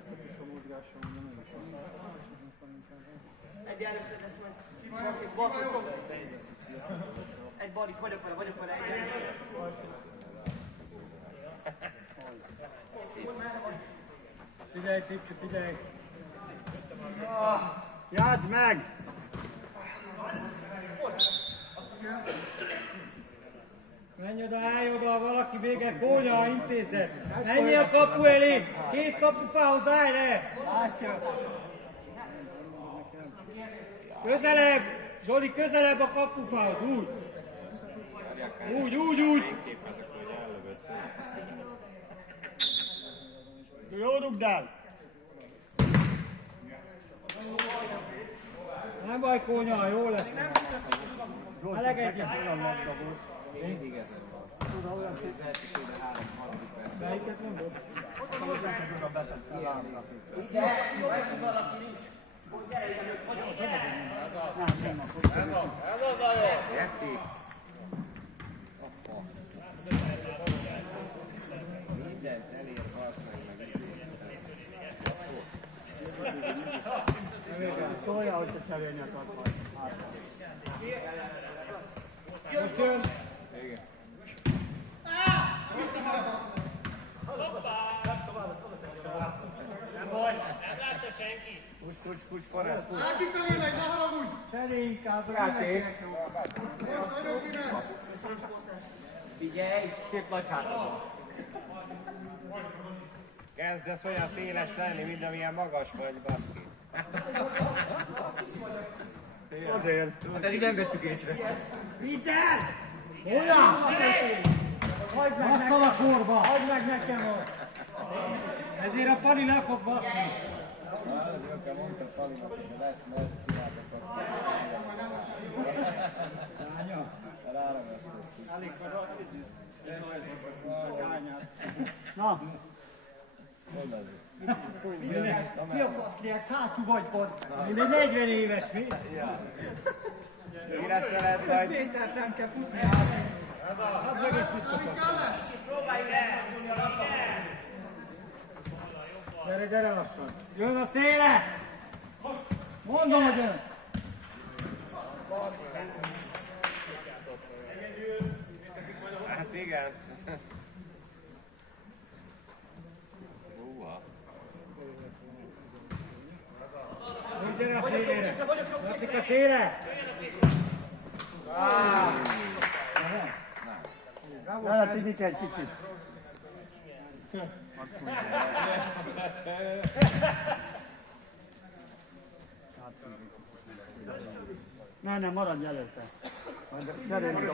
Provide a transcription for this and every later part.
össze-vissza mozgása van, de nem is van. Egy előtted ezt majd. Egy bal itt vagyok vele, egy Figyelj, Tipcsi, figyelj! Játsz meg! Menj oda, állj oda, valaki vége, Kónya, intézet! Menj a kapu elé! 2 kapufához állj le! Közelebb! Zsoli, közelebb a kapufához, úgy! Úgy! Jó rugdál! Nem baj, Kónya, jó lesz! Elegedjen! Mindig ezen van. Olyan szépen, hogy 3-3 perc. Melyiket mondod? Jetszik. Mindent elér, halsz meg. Szólja, hogyha cserélni akar majd. Most jön! Igen. Push, forrás, push. Kifelé megy, ne haragudj! Cserélj inkább! Játék. Most nagyon kinek! Figyelj, szép nagy hátra. Kezdesz olyan széles lenni, mint amilyen magas vagy, baszki. Azért! Hát eddig nem vettük észre. Vidd el! Honnan? Hagyd meg nekem! a korba! Hagyd meg nekem ott! Ezért a Pali nem fog baszni! Mondtad Palinak, hogy lesz, mert ezt csináltak. Lánya! Rára veszünk. Elég van a kányát. Na! Mi a fasz liegsz? Hátú vagy, bazd! Mindegy 40 éves, mi? Mi lesz veled majd? Pétert nem kell futni hátra. Az meg is visszakapcsolja. Gyere lassan. Jön a széle! Mondom, hogy jön! Hát igen. Gyere a szélére! Látszik a széle! Vele Tibike egy kicsit. Nem, maradj előtte. Majd cserélünk a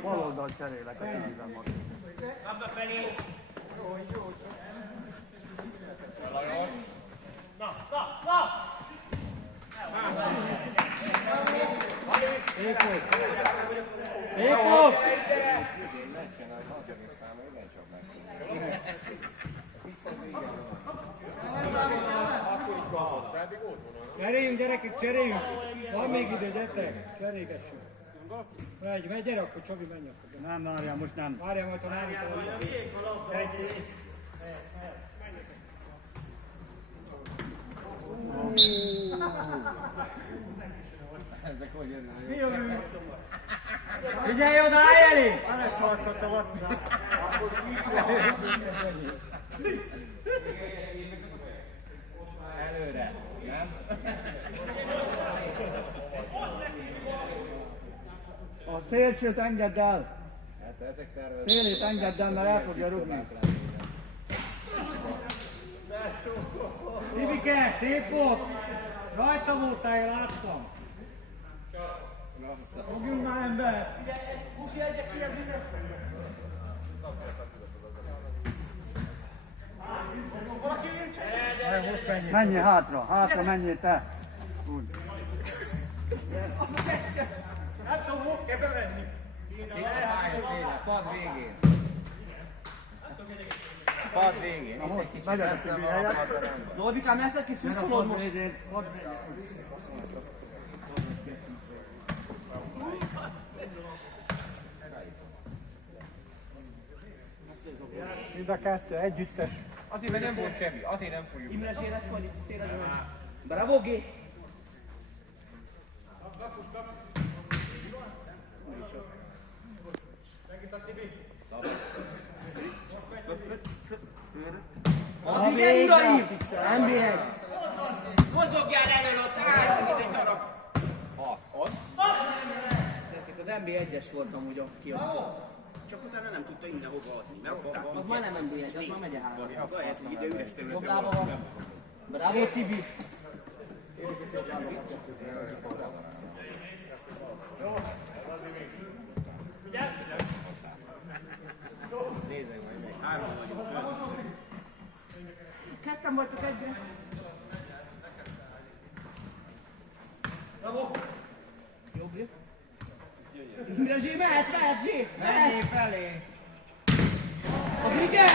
bal oldal cserélek a Tibiben most. Labda felé! Na! Szép volt! Szép volt! Cseréljünk, gyerekek, cseréljünk! Van még idő, gyertek! Cserégessünk! Megy, gyere akkor, Csabi, menj akkor. Nem, várjál, most nem. Várjál, majd ha nem Figyelj oda, állj elé! Ne sarkat a Lacinál! Előre, nem? A szélsőt engedd el! Hát ezek tervezek. Szélét engedd el, mert el fogja rúgni. Tibike, szép volt! Rajta voltál, én láttam! Fogjunk már ember! Húzja egyet ki a bűnöt! Valaki jön csak! Most menjél! Menjél hátra menjél te! Úgy. Nem tudom, hol kell bevenni! Itt állj a széle, pad végén. Pad végén, itt egy kicsit messze van a padra. Norbikám, ezzel kiszúszolod most? Mind a kettő együttes. Azért, mert nem volt semmi, azért nem fogjuk. Imre Zsérez vagy, széles vagy. Bravo, G! Az igen, uraim! NB1! Mozogjál elől ott, áll, mint egy darab! Az? Az NB1-es volt amúgy a kiosztó. Csak utána nem tudta innen hova adni, mert ott az már nem NB1, az már megye három. Ide üres területen Lába van. Bravo, Tibi! Ketten voltak egyre. Bravo! Jobb lép. Imre Zsé, mehet Zsé! Menjél felé! Az igen!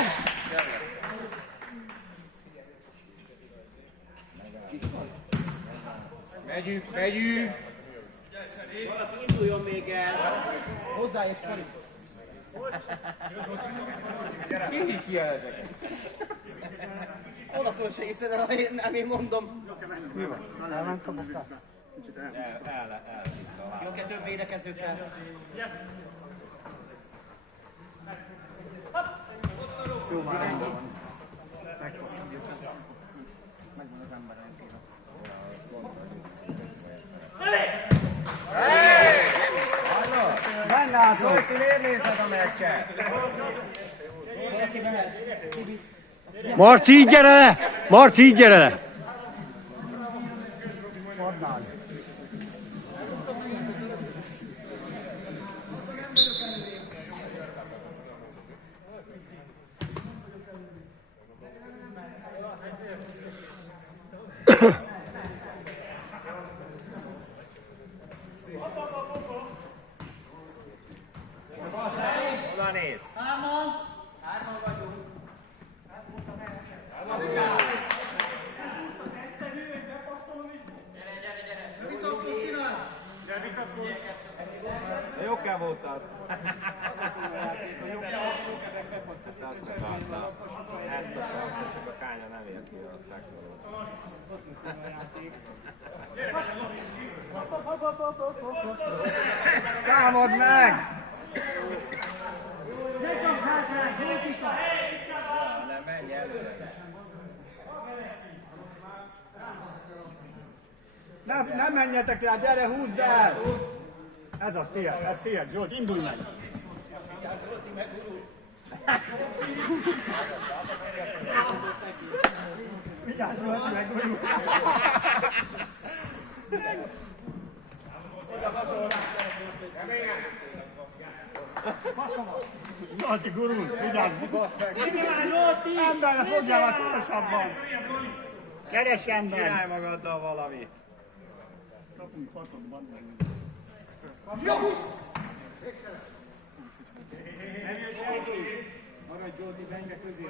Megyünk! Valaki induljon még el! Hozzáérsz, Pali! Ki hiszi el ezeket? Olaszul se hiszed el, nem én mondom. Jó-e több védekező kell? Jó, már rendben van. Benne álltok! Zolti, miért nézed a meccset? Valaki bemehet. Marci, így gyere le! Marci, így gyere le! Adnál. Oda néz! Hárman vagyunk. Jókká voltál! Ezt akartam, csak a kánya nem ért ki a teknolót. Támad meg! Nem, menj előre! Nem menjetek rá, gyere, húzd el! Ez tiéd, Zsolt, indulj meg! Vigyázz, Zsolt, megurul! Zsolti, gurul, vigyázz! Emberre fogjál a szorosabban! Keres ember! Csinálj magaddal valamit! Maradj Zsolti, benge közé!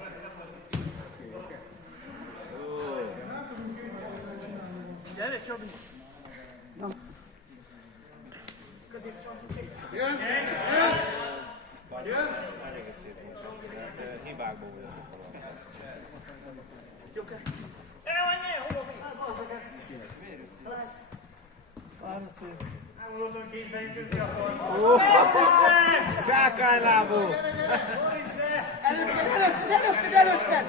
Gyere, Csabi! Jön! Jön! Elég szép mutat, hibákból voltak valami. Jó-e? Csákánylábú! Előtted!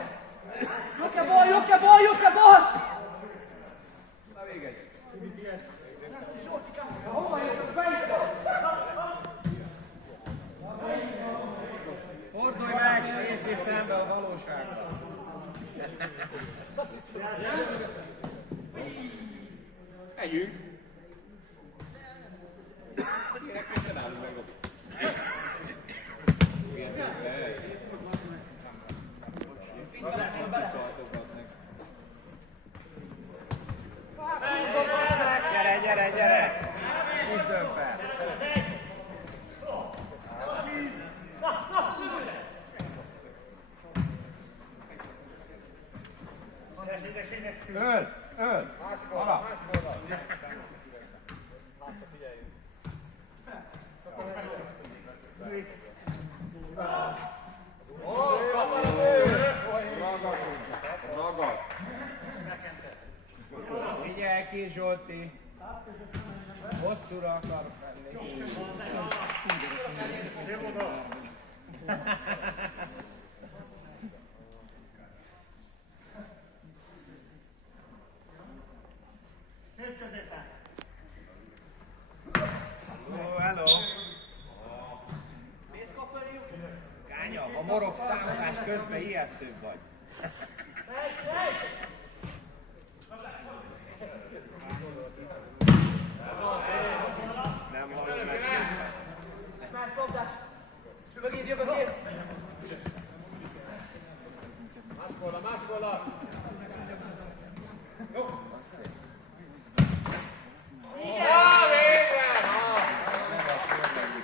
Jóke bal! Fordulj meg, nézzél szembe a valósággal! Megyünk! Gyere! Húzd ön fel! Öl! Ala! ki, Zsolti. Hosszúra akarok menni. Hello! Kánya, ha morogsz támadás közben, ijesztőbb vagy. Nem hallom meg közben. Máskola!